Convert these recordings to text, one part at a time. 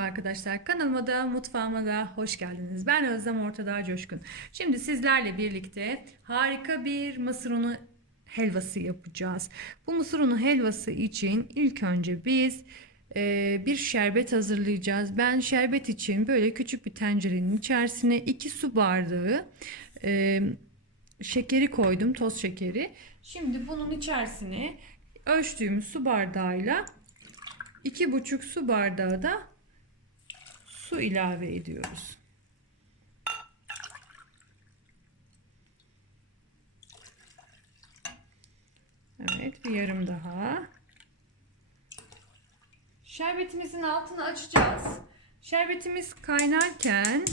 arkadaşlar. Kanalıma da mutfağıma da hoş geldiniz. Ben Özlem Ortadağ Coşkun. Şimdi sizlerle birlikte harika bir mısır unu helvası yapacağız. Bu mısır unu helvası için ilk önce biz e, bir şerbet hazırlayacağız. Ben şerbet için böyle küçük bir tencerenin içerisine 2 su bardağı e, şekeri koydum. Toz şekeri. Şimdi bunun içerisine ölçtüğümüz su bardağıyla 2,5 su bardağı da su ilave ediyoruz. Evet, bir yarım daha. Şerbetimizin altını açacağız. Şerbetimiz kaynarken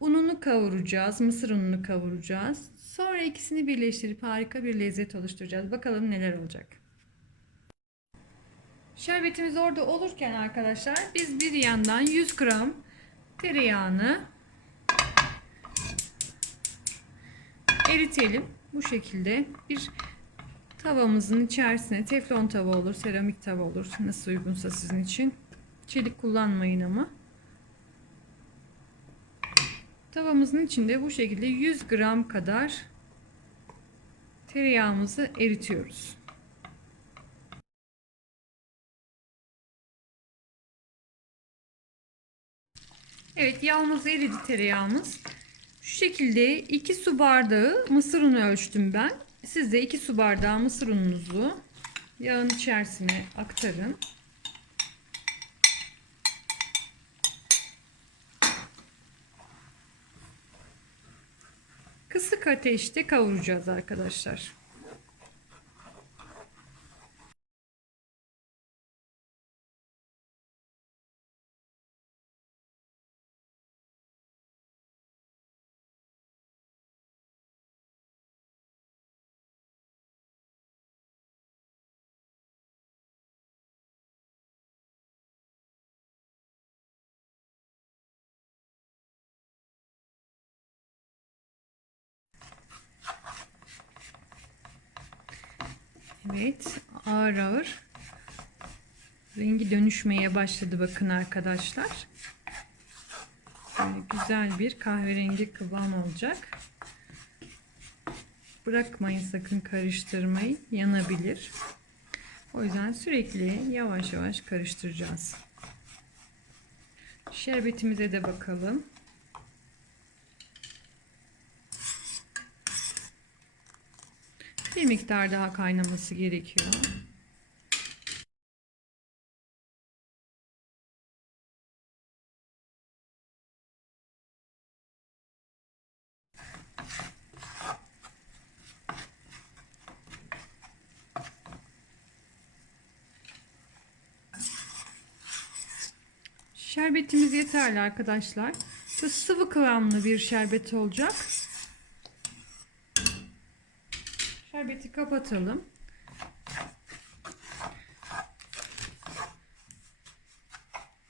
ununu kavuracağız. Mısır ununu kavuracağız. Sonra ikisini birleştirip harika bir lezzet oluşturacağız. Bakalım neler olacak. Şerbetimiz orada olurken arkadaşlar biz bir yandan 100 gram tereyağını eritelim. Bu şekilde bir tavamızın içerisine teflon tava olur, seramik tava olur. Nasıl uygunsa sizin için. Çelik kullanmayın ama. Tavamızın içinde bu şekilde 100 gram kadar tereyağımızı eritiyoruz. Evet yağımız eridi tereyağımız. Şu şekilde 2 su bardağı mısır unu ölçtüm ben. Siz de 2 su bardağı mısır ununuzu yağın içerisine aktarın. Kısık ateşte kavuracağız arkadaşlar. Evet, ağır ağır rengi dönüşmeye başladı bakın arkadaşlar. Böyle güzel bir kahverengi kıvam olacak. Bırakmayın sakın karıştırmayı, yanabilir. O yüzden sürekli yavaş yavaş karıştıracağız. Şerbetimize de bakalım. Bir miktar daha kaynaması gerekiyor. Şerbetimiz yeterli arkadaşlar. Sıvı kıvamlı bir şerbet olacak. Şerbeti kapatalım.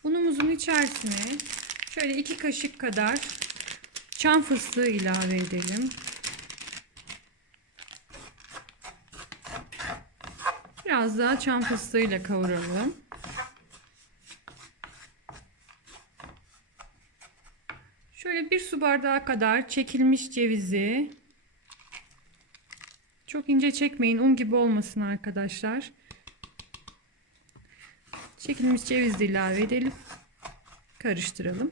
Unumuzun içerisine şöyle iki kaşık kadar çam fıstığı ilave edelim. Biraz daha çam fıstığıyla kavuralım. Şöyle bir su bardağı kadar çekilmiş cevizi çok ince çekmeyin. Un gibi olmasın arkadaşlar. Çekilmiş ceviz de ilave edelim. Karıştıralım.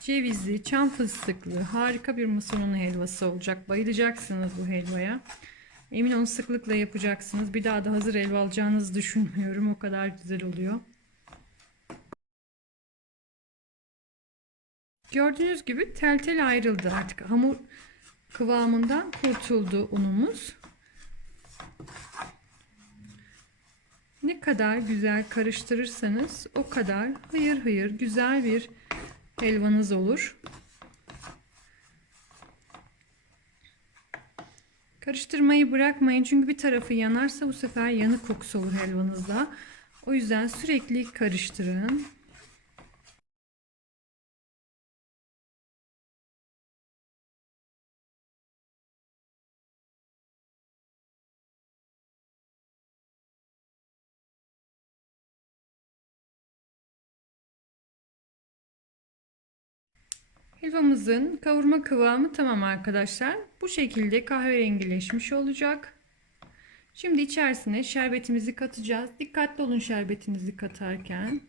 Cevizli, çam fıstıklı harika bir mısır unu helvası olacak. Bayılacaksınız bu helvaya. Emin olun sıklıkla yapacaksınız. Bir daha da hazır helva alacağınızı düşünmüyorum. O kadar güzel oluyor. Gördüğünüz gibi tel tel ayrıldı artık. Hamur kıvamından kurtuldu unumuz. Ne kadar güzel karıştırırsanız o kadar hıyır hıyır güzel bir helvanız olur. Karıştırmayı bırakmayın çünkü bir tarafı yanarsa bu sefer yanık kokusu olur helvanızda. O yüzden sürekli karıştırın. Helvamızın kavurma kıvamı tamam arkadaşlar. Bu şekilde kahverengileşmiş olacak. Şimdi içerisine şerbetimizi katacağız. Dikkatli olun şerbetinizi katarken.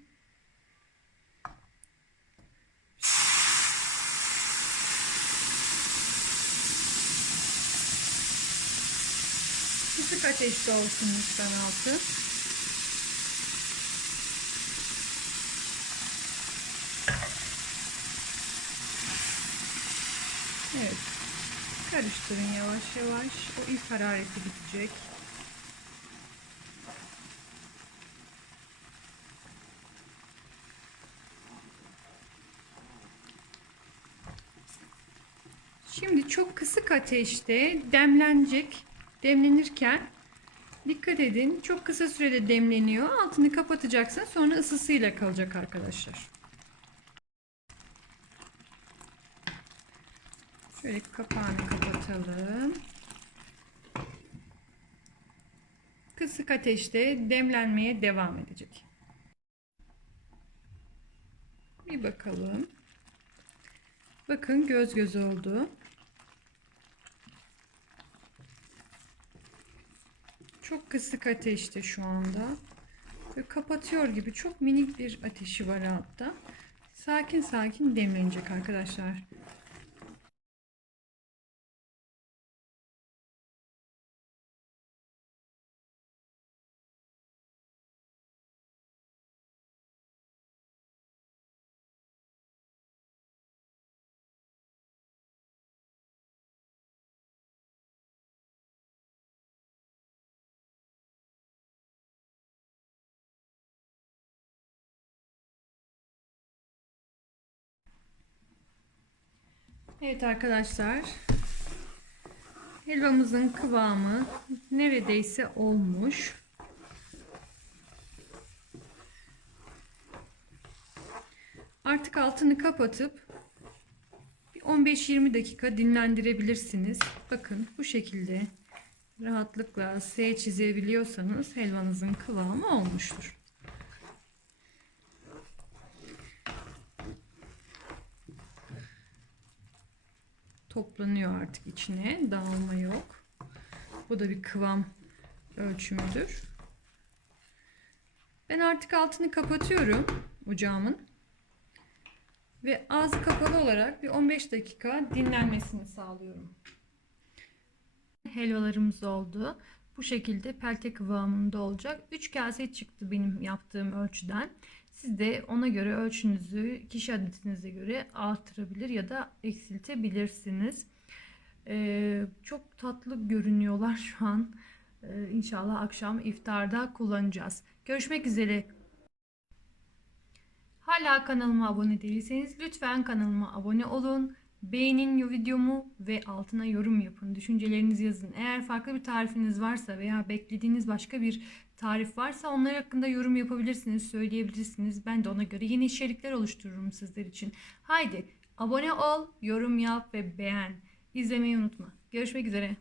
Kısık ateşte olsun lütfen altı. Evet. Karıştırın yavaş yavaş. O ilk harareti bitecek. Şimdi çok kısık ateşte demlenecek. Demlenirken dikkat edin. Çok kısa sürede demleniyor. Altını kapatacaksın. Sonra ısısıyla kalacak arkadaşlar. Şöyle kapağını kapatalım. Kısık ateşte demlenmeye devam edecek. Bir bakalım. Bakın göz göz oldu. Çok kısık ateşte şu anda. Ve kapatıyor gibi çok minik bir ateşi var altta. Sakin sakin demlenecek arkadaşlar. Evet arkadaşlar. Helvamızın kıvamı neredeyse olmuş. Artık altını kapatıp 15-20 dakika dinlendirebilirsiniz. Bakın bu şekilde rahatlıkla S çizebiliyorsanız helvanızın kıvamı olmuştur. Toplanıyor artık içine. Dağılma yok. Bu da bir kıvam ölçümüdür. Ben artık altını kapatıyorum ocağımın. Ve ağzı kapalı olarak bir 15 dakika dinlenmesini sağlıyorum. Helvalarımız oldu. Bu şekilde pelte kıvamında olacak. 3 kase çıktı benim yaptığım ölçüden. Siz de ona göre ölçünüzü kişi adetinize göre artırabilir ya da eksiltebilirsiniz. Ee, çok tatlı görünüyorlar şu an. Ee, inşallah akşam iftarda kullanacağız. Görüşmek üzere. Hala kanalıma abone değilseniz lütfen kanalıma abone olun. Beğenin videomu ve altına yorum yapın. Düşüncelerinizi yazın. Eğer farklı bir tarifiniz varsa veya beklediğiniz başka bir tarif varsa onlar hakkında yorum yapabilirsiniz, söyleyebilirsiniz. Ben de ona göre yeni içerikler oluştururum sizler için. Haydi abone ol, yorum yap ve beğen. İzlemeyi unutma. Görüşmek üzere.